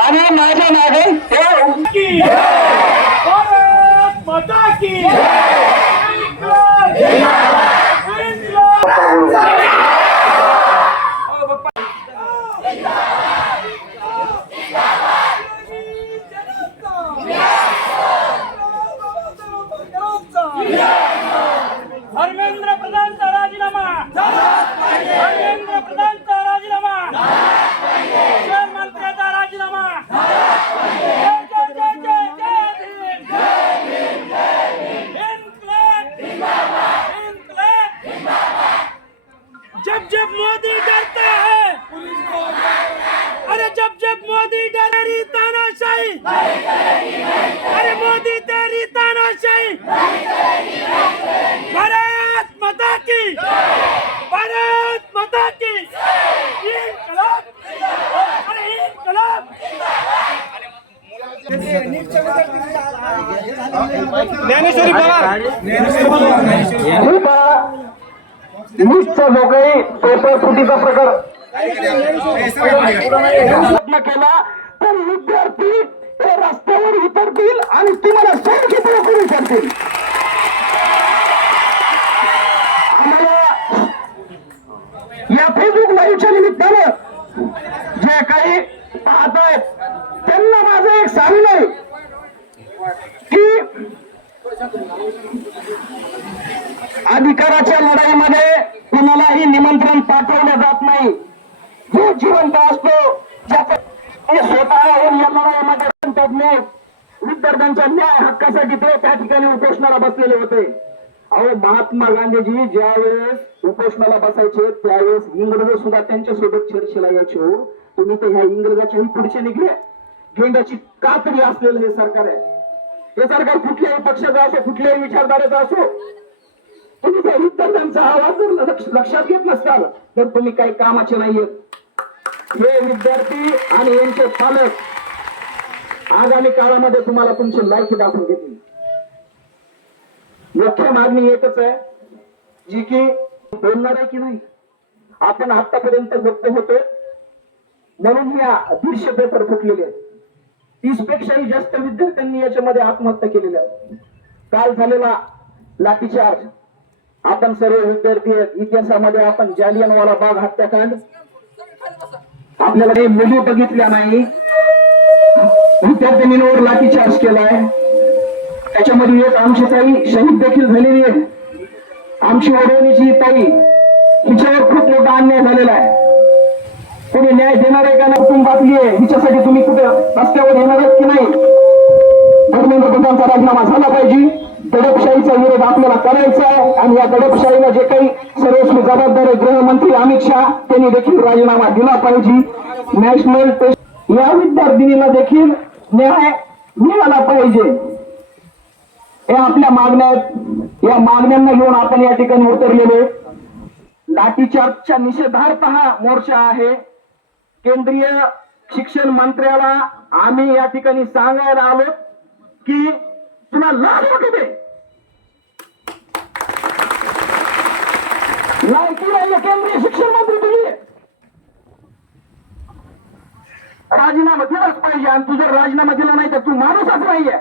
आणि माझ्या मागे धर्मेंद्र प्रधानचा राजीनामा झालाच पाहिजे. मोदी डरता है, अरे जब मोदी डरेगी तानाशाही, अरे मोदी तेरी तानाशाही। भारत माता की, भारत माता की। इनकलाब, अरे इनकलाब। ज्ञानेश्वरी नीटचा जो काही पेपर फुटीचा प्रकार केला तर विद्यार्थी ते रस्त्यावर उतरतील आणि तुम्हाला सोडखीचं करू शकतील. या फेसबुक लाईव्हच्या निमित्तानं जे काही पाहत आहेत त्यांना माझं एक सांगणं आहे की अधिकाराच्या लढाईमध्ये कुणालाही निमंत्रण पाठवलं जात नाही. जो जिवंत असतो ज्याचा स्वतः या लढाईमध्ये तज्ञ विद्यार्थ्यांच्या न्याय हक्कासाठी ते त्या ठिकाणी उपोषणाला बसलेले होते. अहो महात्मा गांधीजी ज्या वेळेस उपोषणाला बसायचे त्यावेळेस इंग्रज सुद्धा त्यांच्या सोबत चर्चेला यायचे. हो तुम्ही तर ह्या इंग्रजाच्याही पुढचे निघले. गेंड्याची कातरी असलेलं हे सरकार आहे. हे सरकार कुठल्याही पक्षाचा असो कुठल्याही विचारधारेचा असो तुम्ही त्या विद्यार्थ्यांचा आवाज जर लक्षात घेत नसताल तर तुम्ही काही कामाचे नाहीये. हे विद्यार्थी आणि यांचे पालक आगामी काळामध्ये तुम्हाला तुमची लायकी दाखवून घेतील. मुख्य मागणी एकच आहे जी की बोलणार आहे की नाही. आपण आतापर्यंत व्यक्त होतो म्हणून या 150 पेपर फुटलेले आहेत. 30 पेक्षाही जास्त विद्यार्थ्यांनी याच्यामध्ये आत्महत्या केलेल्या. काल झालेला लाठीचार्ज आपण सर्व विद्यार्थी इतिहासामध्ये आपण जालियनवाला बाग हत्याकांड आपल्याला काही मुली बघितल्या नाही. विद्यार्थिनींवर लाठीचार्ज केलाय. त्याच्यामध्ये एक आमची ताई शहीद देखील झालेली आहे. आमची वडवणीची ताई हिच्यावर खूप मोठा अन्याय झालेला आहे. कोणी न्याय देणार आहे का ना कुटुंबातली आहे हिच्यासाठी तुम्ही कुठे रस्त्यावर येणार आहेत की नाही. धर्मेंद्र प्रधानचा राजीनामा झाला पाहिजे. दडपशाहीचा विरोध आपल्याला करायचा आहे आणि या दडपशाहीला जे काही सर्वस्वी जबाबदार आहे गृहमंत्री अमित शहा त्यांनी देखील राजीनामा दिला पाहिजे. नॅशनल टेस्ट या विद्यार्थिनीला देखील न्याय मिळाला पाहिजे. हे आपल्या मागण्या आहेत. या मागण्यांना घेऊन आपण या ठिकाणी उतरलेले. लाठीचार्जच्या निषेधार्थ हा मोर्चा आहे. केंद्रीय शिक्षण मंत्र्याला आम्ही या ठिकाणी सांगायला आलो की तुला लाज वाटू दे. लायकी नाही केंद्रीय शिक्षण मंत्री तुम्ही. राजीनामा दिलाच पाहिजे आणि तू जर राजीनामा दिला नाही तर तू माणूसच नाहीये.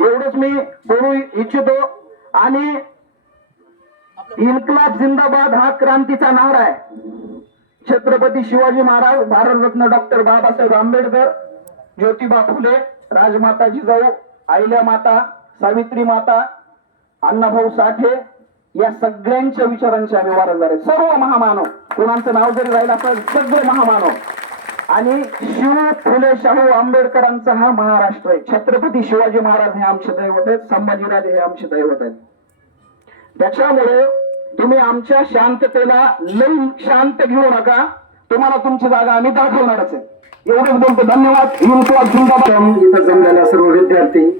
एवढंच मी बोलू इच्छितो. आणि इन्कलाब जिंदाबाद हा क्रांतीचा नारा आहे. छत्रपती शिवाजी महाराज, भारतरत्न डॉक्टर बाबासाहेब आंबेडकर, ज्योतिबा फुले, राजमाता जिजाऊ, अहिल्या माता, सावित्री माता, अण्णाभाऊ साठे या सगळ्यांच्या विचारांचे आम्ही वारसदार आहे. सर्व महामानव कोणाचं नाव जरी राहिलं तर सगळे महामानव. आणि शिव फुले शाहू आंबेडकरांचा हा महाराष्ट्र आहे. छत्रपती शिवाजी महाराज हे आमचे दैवत आहेत. संभाजीराजे हे आमचे दैवत आहेत. त्याच्यामुळे तुम्ही आमच्या शांततेला लई शांत घेऊ नका. तुम्हाला तुमची जागा आम्ही दाखवणारच आहे. एवढंच बोलतो. धन्यवाद. इथं जमलेल्या सर्व विद्यार्थी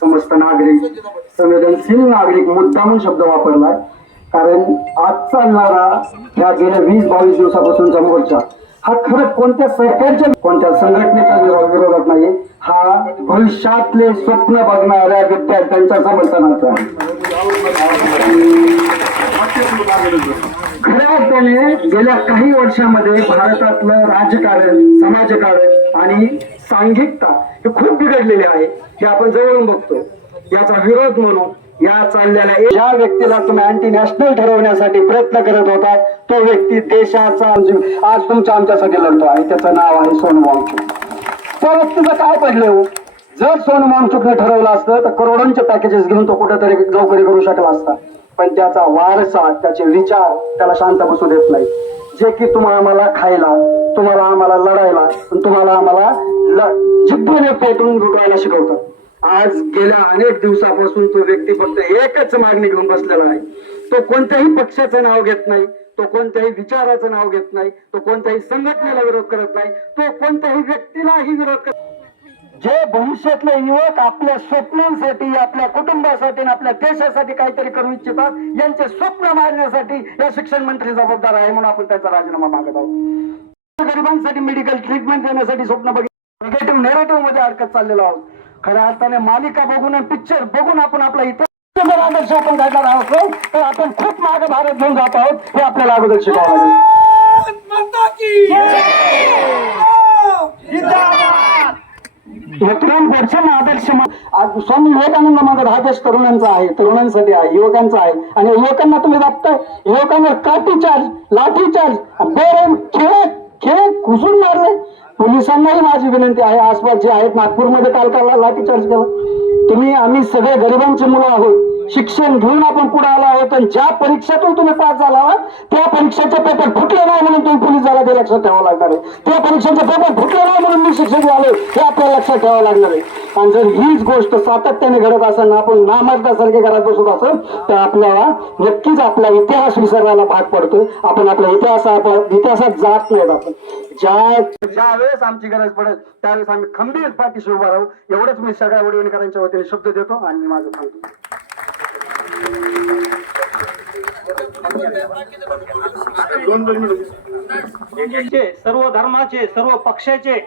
समस्त नागरिक संवेदनशील नागरिक मुद्दामून शब्द वापरलाय. कारण आज चालणारा ह्या गेल्या 20-22 दिवसापासूनचा मोर्चा हा खरं कोणत्या सरकारच्या कोणत्या संघटनेच्या विरोधात नाही. हा भविष्यातले स्वप्न बघणाऱ्या विद्यार्थ्यांच्या समर्थनाचा खऱ्या अर्थाने गेल्या काही वर्षामध्ये भारतातलं राजकारण, समाजकारण आणि सांघिकता हे खूप बिघडलेले आहे. हे आपण जवळून बघतो. याचा विरोध म्हणून या चाललेल्या ज्या व्यक्तीला तुम्ही अँटी नॅशनल ठरवण्यासाठी प्रयत्न करत होता तो व्यक्ती देशाचा आज तुमच्या आमच्यासाठी लढतो आहे. त्याचं नाव आहे सोनम वांगचुक. त्या व्यक्तीचं काय पडलं हो? जर सोनम वांगचुकने ठरवलं असतं तर करोडोंचे पॅकेजेस घेऊन तो कुठेतरी नोकरी करू शकला असता. पण त्याचा वारसा, त्याचे विचार त्याला शांत बसू देत नाही. जे की तुम्हाला आम्हाला खायला, तुम्हाला आम्हाला लढायला, तुम्हाला आम्हाला जिद्दीने पेटून लुटवायला शिकवतात. आज गेल्या अनेक दिवसापासून तो व्यक्ती फक्त एकच मागणी घेऊन बसलेला आहे तो कोणत्याही पक्षाचं नाव घेत नाही, तो कोणत्याही विचाराचं नाव घेत नाही, तो कोणत्याही संघटनेला विरोध करत नाही, तो कोणत्याही व्यक्तीलाही विरोध करत. जे भविष्यातले युवक आपल्या स्वप्नांसाठी, आपल्या कुटुंबासाठी आणि आपल्या देशासाठी काहीतरी करू इच्छितात, यांचे स्वप्न मारण्यासाठी या शिक्षण मंत्री जबाबदार आहे, म्हणून आपण त्याचा राजीनामा मागत आहोत. गरिबांसाठी मेडिकल ट्रीटमेंट देण्यासाठी स्वप्न बघितलं, निगेटिव्ह नेरेटिव्ह मध्ये अडकत चाललेलो आहोत. खऱ्या अर्थाने मालिका बघून आणि पिक्चर बघून आपण आपला इतिहास आदर्श आपण काढणार आहोत, तर आपण खूप मागे भारत घेऊन जात आहोत, हे आपल्याला अगोदर शिकावं लागेल. भारत माता की जिंदाबाद. विक्रम गोडसे आदर्श आज स्वामी विवेकानंद माझा हा देश तरुणांचा आहे, तरुणांसाठी आहे, युवकांचा आहे. आणि युवकांना तुम्ही दाबताय, युवकांना काठीचार्ज, लाठीचार्ज, बेरम खेळ घुसून मारले. पोलिसांनाही माझी विनंती आहे, आसपास जे आहेत, नागपूरमध्ये काल लाठीचार्ज केला. तुम्ही आम्ही सगळे गरिबांची मुलं आहोत, शिक्षण घेऊन आपण पुढे आलो आहोत. आणि ज्या परीक्षेतून तुम्ही पास झाला त्या परीक्षेचे पेपर फुटले नाही म्हणून तुम्ही पोलीस झाला, ते लक्षात ठेवावं लागणार आहे. त्या परीक्षेचे पेपर फुटले नाही म्हणून मी शिक्षक झालो, हे आपल्याला लक्षात ठेवावं लागणार आहे. आणि जर हीच गोष्ट सातत्याने घडत असेल, आपण नामर्दासारखे घरात बसत असेल, तर आपल्याला नक्कीच आपला इतिहास विसरायला भाग पडतो. आपण आपल्या इतिहासात जात नाही. आपण ज्या वेळेस आमची गरज पडेल त्यावेळेस आम्ही खंबीर पाठीशी उभा राहू, एवढंच मी सगळ्या वडीलकरांच्या वतीने शब्द देतो आणि मी माझं थांबतो. सर्व धर्माचे, सर्व पक्षाचे,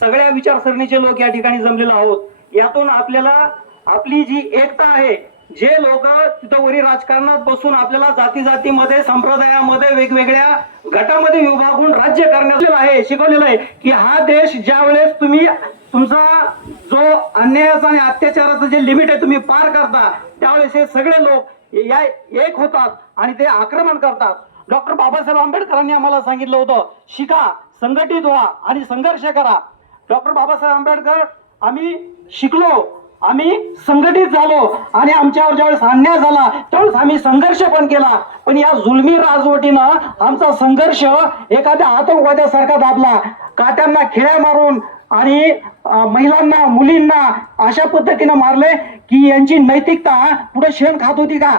सगळ्या विचारसरणीचे लोक या ठिकाणी जमलेलो आहोत. यातून आपल्याला आपली जी एकता आहे, जे लोक तिथं वरी राजकारणात बसून आपल्याला जाती जातीमध्ये, संप्रदायामध्ये, वेगवेगळ्या गटामध्ये विभागून राज्य करण्यात आहे, शिकवलेलं आहे की हा देश ज्या वेळेस तुम्ही तुमचा जो अन्यायाचा आणि अत्याचाराचं जे लिमिट आहे तुम्ही पार करता, त्यावेळेस हे सगळे लोक या एक होतात आणि ते आक्रमण करतात. डॉक्टर बाबासाहेब आंबेडकरांनी आम्हाला सांगितलं होतं, शिका, संघटित व्हा आणि संघर्ष करा. डॉक्टर बाबासाहेब आंबेडकर, आम्ही शिकलो, आम्ही संघटित झालो आणि आमच्यावर ज्यावेळेस अन्याय झाला त्यावेळेस आम्ही संघर्ष पण केला. पण या जुलमी राजवटीनं आमचा संघर्ष एखाद्या आतंकवाद्यासारखा दाबला. काट्यांना खिळ्या मारून आणि महिलांना, मुलींना अशा पद्धतीनं मारले की यांची नैतिकता पुढे शेण खात होती का?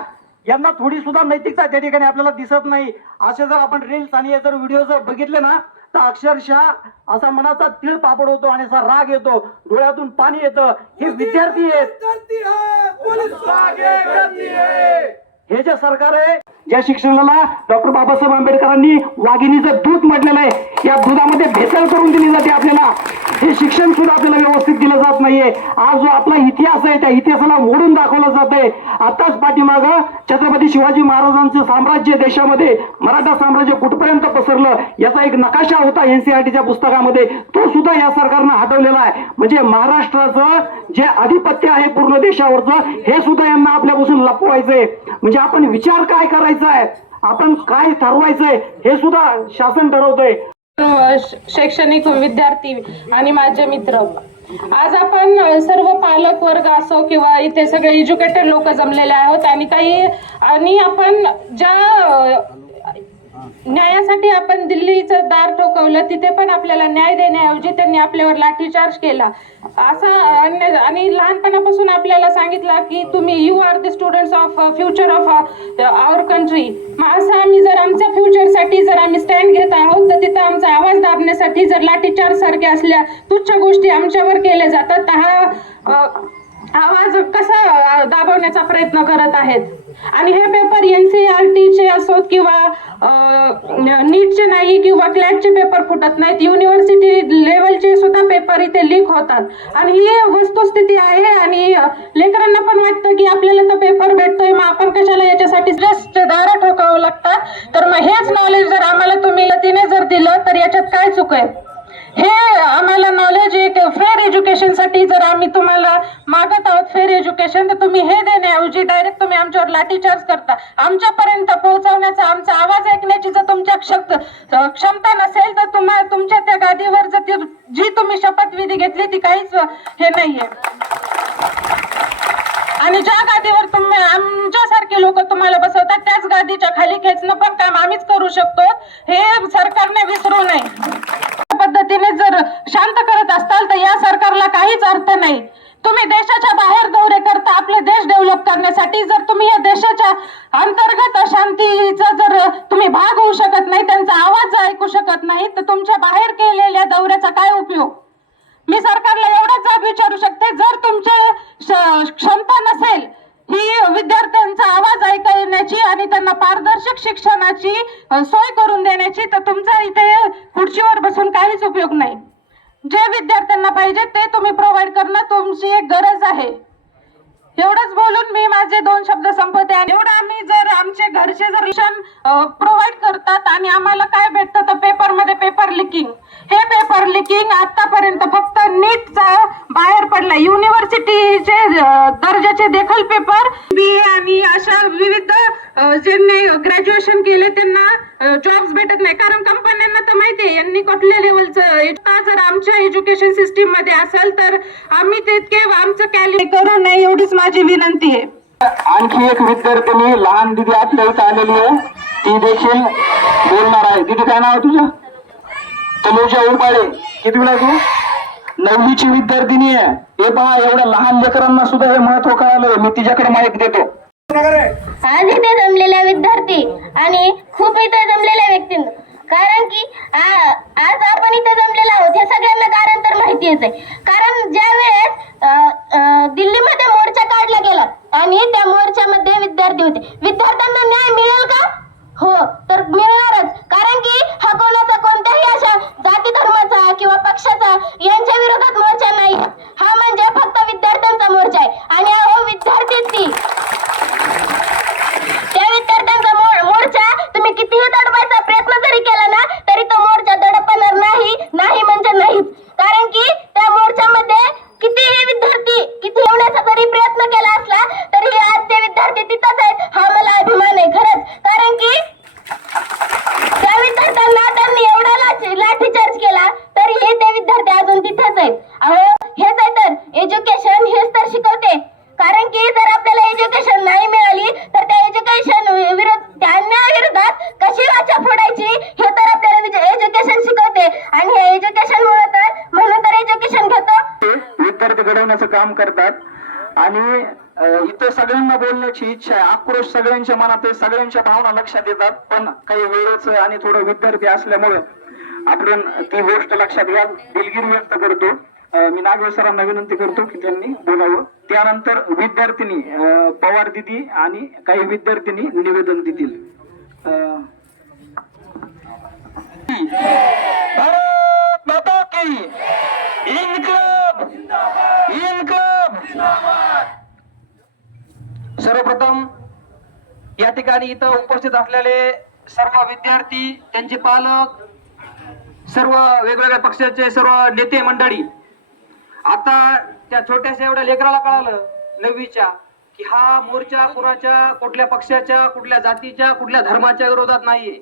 यांना थोडी सुद्धा नैतिकता त्या ठिकाणी आपल्याला दिसत नाही. असे जर आपण रील्स आणि जर व्हिडिओ जर बघितले ना, तर अक्षरशः असा मनाचा तीळ पापड होतो आणि असा राग येतो, डोळ्यातून पाणी येतं. हे विद्यार्थी आहेत, करती है पुलिस आगे करती है. हे जे सरकार आहे, ज्या शिक्षणाला डॉक्टर बाबासाहेब आंबेडकरांनी वाघिणीचं दूध म्हटलेलं आहे, या दुधामध्ये भेसळ करून दिली जाते आपल्याला. हे शिक्षण सुद्धा आपल्याला व्यवस्थित दिलं जात नाहीये. आज जो आपला इतिहास आहे त्या इतिहासाला मोडून दाखवलं जातंय. आताच पाठीमाग छत्रपती शिवाजी महाराजांचं साम्राज्य देशामध्ये, मराठा साम्राज्य कुठपर्यंत पसरलं याचा एक नकाशा होता NCERTच्या पुस्तकामध्ये, तो सुद्धा या सरकारनं हटवलेला आहे. म्हणजे महाराष्ट्राचं जे आधिपत्य आहे पूर्ण देशावरचं, हे सुद्धा यांना आपल्यापासून लपवायचंय. म्हणजे आपण विचार काय करायचा आहे, आपण काय ठरवायचंय हे सुद्धा शासन ठरवतंय. शैक्षणिक विद्यार्थी आणि माझे मित्र, आज आपण सर्व पालक वर्ग असो किंवा इथे सगळे एज्युकेटेड लोक जमलेले आहोत आणि आपण ज्या न्यायासाठी आपण दिल्लीचं दार ठोकवलं, तिथे पण आपल्याला न्याय देण्याऐवजी त्यांनी आपल्यावर लाठीचार्ज केला. आणि लहानपणापासून आपल्याला सांगितलं की तुम्ही you are the students of future of our country. असं आम्ही जर आमच्या फ्युचरसाठी जर आम्ही स्टँड घेत आहोत, तर तिथं आमचा आवाज दाबण्यासाठी जर लाठीचार्ज सारख्या असल्या तुच्छ गोष्टी आमच्यावर केल्या जातात, तर हा आवाज कसा दाबवण्याचा प्रयत्न करत आहेत. आणि हे पेपर NCERTचे असोत किंवा नीटचे नाही किंवा क्लॅटचे पेपर फुटत नाहीत, युनिव्हर्सिटी लेवलचे सुद्धा पेपर इथे लीक होतात आणि ही वस्तुस्थिती आहे. आणि लेकरांना पण वाटतं की आपल्याला तो पेपर भेटतोय, मग आपण कशाला याच्यासाठी दारा ठोकावं लागतात. तर मग हेच नॉलेज जर आम्हाला तुम्ही तिने जर दिलं तर याच्यात काय चूक आहे? हे आम्हाला नॉलेज एक फेअर एज्युकेशनसाठी जर आम्ही तुम्हाला मागत आहोत फेअर एज्युकेशन, तर तुम्ही हे देण्याऐवजी डायरेक्ट तुम्ही आमच्यावर लाठीचार्ज करता. आमच्यापर्यंत पोहोचवण्याचा, आमचा आवाज ऐकण्याची जर तुमच्या क्षमता नसेल, तर तुमच्या त्या गादीवर जर जी तुम्ही शपथविधी घेतली ती काहीच हे नाहीये. आणि ज्या गादीवर तुम्ही आमच्यासारखे लोक तुम्हाला बसवतात, त्याच गादीच्या खाली खेचणं पण काम आम्हीच करू शकतो, हे सरकारने विसरू नये. पद्धतीने जर शांत करत असताल तर या सरकारला काहीच अर्थ नाही. तुम्ही देशाच्या बाहेर दौरे करता आपले देश डेव्हलप करण्यासाठी. जर तुम्ही या देशाच्या अंतर्गत अशांतीचा जर तुम्ही भाग होऊ शकत नाही, त्यांचा आवाज ऐकू शकत नाही, तर तुमच्या बाहेर केलेल्या दौऱ्याचा काय उपयोग? मी सरकारला एवढाच जाब विचारू शकते, जर तुमचे क्षमता नसेल ही विद्यार्थ्यांचा आवाज ऐकण्याची आणि त्यांना पारदर्शक शिक्षणाची सोय करून देण्याची, तर तुमचा इथे खुर्चीवर बसून काहीच उपयोग नाही. जे विद्यार्थ्यांना पाहिजे ते तुम्ही प्रोव्हाइड करणं तुमची एक गरज आहे. एवढंच बोलून मी माझे 2 शब्द संपवते. एवढं आम्ही जर आमचे घरचे जर शिक्षण प्रोव्हाइड करतात आणि आम्हाला काय भेटतं तर पेपरमध्ये पेपर लिकिंग. हे पेपर लिकिंग आतापर्यंत फक्त नीटचा बाहेर पडला. युनिव्हर्सिटीचे दर्जाचे देखील पेपर BA आणि अशा विविध ज्यांनी ग्रॅज्युएशन केले त्यांना जॉब्स भेटत नाही, कारण कंपन्यांना तर माहितीये यांनी कुठल्या लेवलचं. जर आमच्या एज्युकेशन सिस्टीम मध्ये असेल तर आम्ही तितके आमचं कॅल्क्युलेट करू नये, एवढीच माझी विनंती आहे. आणखी एक विद्यार्थिनी लहान दिदी आपल्या इथं आलेली आहे, ती देखील बोलणार आहे. दिदी काय नाव आहे तुझं? तनुजा उपाळे. कितवीला तू? 9वीची विद्यार्थिनी आहे. हे पहा, एवढ्या लहान लेकरांना सुद्धा हे महत्व कळालं. मी तिच्याकडे माहिती देतो. आज इथे जमलेल्या विद्यार्थी आणि खूप इथे जमलेल्या व्यक्तींना, कारण की आज आपण इथे जमलेलो आहोत हे सगळ्यांना कारण तर माहितीच आहे. कारण ज्या वेळेस दिल्लीमध्ये मोर्चा काढला गेला आणि त्या मोर्चामध्ये विद्यार्थी होते, विद्यार्थ्यांना न्याय मिळेल का? हो, तर मिळणारच. कारण की हा कोणाचा कोणत्याही अशा जाती धर्माचा किंवा पक्षाचा यांच्या विरोधात मोर्चा नाही. हा म्हणजे फक्त विद्यार्थ्यांचा मोर्चा आहे आणि हा विद्यार्थीच ती. त्या विद्यार्थ्यांचा मोर्चा तुम्ही कितीही दडपायचा प्रयत्न जरी केला ना तरी तो मोर्चा दडपणार नाही म्हणजे नाहीच. कारण की त्या मोर्चामध्ये कितीही विद्यार्थी किती लावण्याचा जरी प्रयत्न केला असला तरी आज ते विद्यार्थी तिथंच आहेत. हा मला अभिमान आहे खरंच. कारण की त्या विद्यार्थ्यांना त्यांनी एवढा लाठीचार्ज केला तरीही ते विद्यार्थी अजून तिथेच आहेत. अहो, हेच आहे तर एज्युकेशन, हेच तर शिकवते. कारण की जर आपल्याला एज्युकेशन नाही मिळाली तर त्या एज्युकेशन त्या अन्यायाविरोधात कशी वाचा फोडायची हे तर आपल्याला एज्युकेशन शिकवते. आणि हे एज्युकेशन म्हणून तर एज्युकेशन घेतो. विद्यार्थी घडवण्याचं काम करतात आणि इथे सगळ्यांना बोलण्याची इच्छा आहे, आक्रोश सगळ्यांच्या मनात आहे, सगळ्यांच्या भावना लक्षात येतात. पण काही वेळच आणि थोडं विद्यार्थी असल्यामुळे आपण ती गोष्ट लक्षात घ्या. दिलगिरी व्यक्त करतो. मी नागवेळ सरांना विनंती करतो की त्यांनी बोलावं. त्यानंतर विद्यार्थिनी पवार दिदी आणि काही विद्यार्थिनी निवेदन देतील. भारत माता की इन्कलाब इन्कलाब. सर्वप्रथम या ठिकाणी इथं उपस्थित असलेले सर्व विद्यार्थी, त्यांचे पालक, सर्व वेगवेगळ्या पक्षाचे सर्व नेते मंडळी. आता त्या छोट्याशा एवढ्या लेकराला कळालं 9वीच्या की हा मोर्चा कुणाच्या, कुठल्या पक्षाच्या, कुठल्या जातीच्या, कुठल्या धर्माच्या विरोधात नाहीये.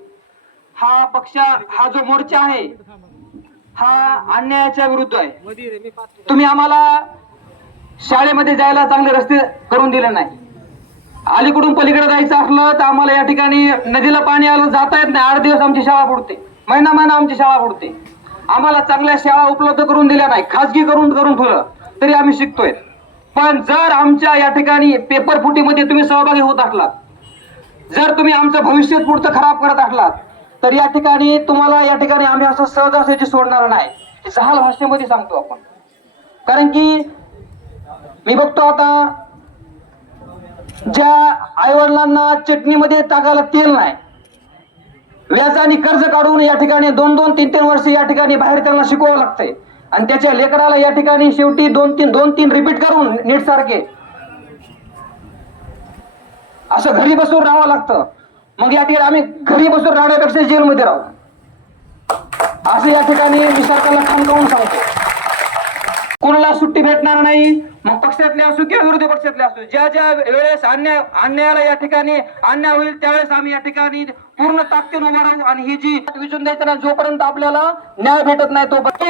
हा जो मोर्चा आहे हा अन्यायाच्या विरुद्ध आहे. तुम्ही आम्हाला शाळेमध्ये जायला चांगले रस्ते करून दिले नाही. अलीकडून पलीकडे जायचं असलं तर आम्हाला या ठिकाणी नदीला पाणी आलं जाता येत नाही. 8 दिवस आमची शाळा बुडते, महिना आमची शाळा बुडते. आम्हाला चांगल्या शाळा उपलब्ध करून दिल्या नाही, खाजगी करून ठेवलं तरी आम्ही शिकतोय. पण जर आमच्या या ठिकाणी पेपर फुटीमध्ये तुम्ही सहभागी होत असलात, जर तुम्ही आमचं भविष्य पुढचं खराब करत असलात तर या ठिकाणी तुम्हाला या ठिकाणी आम्ही असं सहजासहजी सोडणार नाही. जहाल भाषेमध्ये सांगतो आपण. कारण की मी बघतो आता ज्या आईवडिलांना चटणीमध्ये टाकायला तेल नाही, व्याजाने कर्ज काढून या ठिकाणी 2-2, 3-3 वर्ष या ठिकाणी बाहेर त्यांना शिकवावं लागतंय आणि त्याच्या लेकराला या ठिकाणी शेवटी 2-3 रिपीट करून नीट सारखे असं घरी बसून राहावं लागतं. मग या ठिकाणी आम्ही घरी बसून राहण्यापेक्षा जेलमध्ये राहू असं या ठिकाणी मी सरकारला ठणकावून सांगतो. कोणाला सुट्टी भेटणार नाही, मग पक्षातले असो किंवा विरोधी पक्षातले असो. ज्या वेळेस अन्यायाला या ठिकाणी अन्याय होईल त्यावेळेस आम्ही या ठिकाणी पूर्ण ताकदीने उभा राहू. आणि ही जी विचून द्यायचं ना, जोपर्यंत आपल्याला न्याय भेटत नाही तोपर्यंत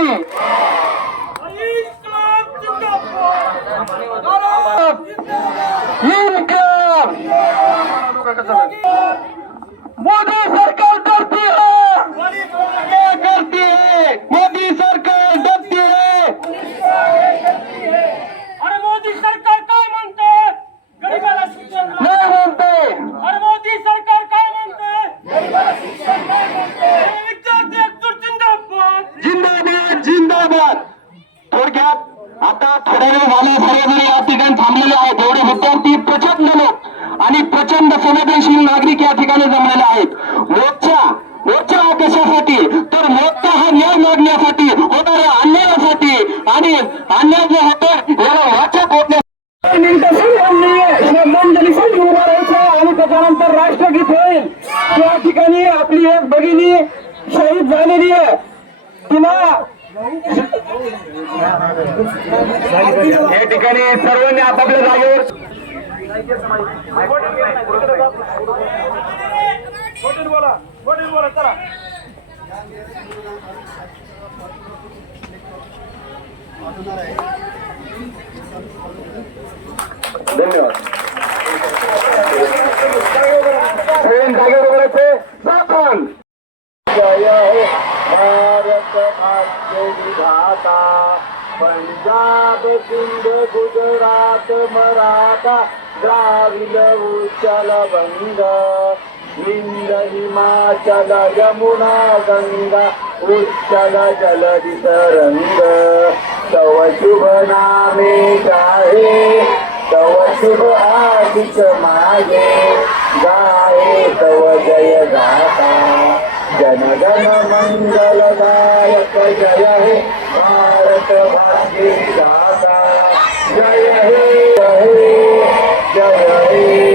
मोदी सरकार डरती है, करती है, मोदी सरकार डरती है. मोर्चा कशासाठी तर मोर्चा हा न्याय मागण्यासाठी होणाऱ्या अन्यायासाठी आणि अन्याय जे होतो याला वाचा पोचण्यासाठी मिनिटं श्रद्धांजलीसाठी उभा राहायचं आणि त्याच्यानंतर राष्ट्रगीत होईल. त्या ठिकाणी आपली एक भगिनी शहीद झालेली आहे. तिला या ठिकाणी सर्वांनी आपापल्या जागेवर धन्यवाद. सगळ्यांनी जागेवर बोलायचे. सावधान. जय हो भारत भाग्य विधाता, पंजाब सिंध गुजरात मराठा द्राविड उच्चल बंग, हिंद हिमाचल यमुना गंगा उच्चल जलधि तरंग, तव शुभ नामे गाहे तव शुभ आशिष मागे, गाये तव जय गाथा जन गण मंगलदायक. जय हे भारत भाग्य विधाता, जय हे जय हे जय हे.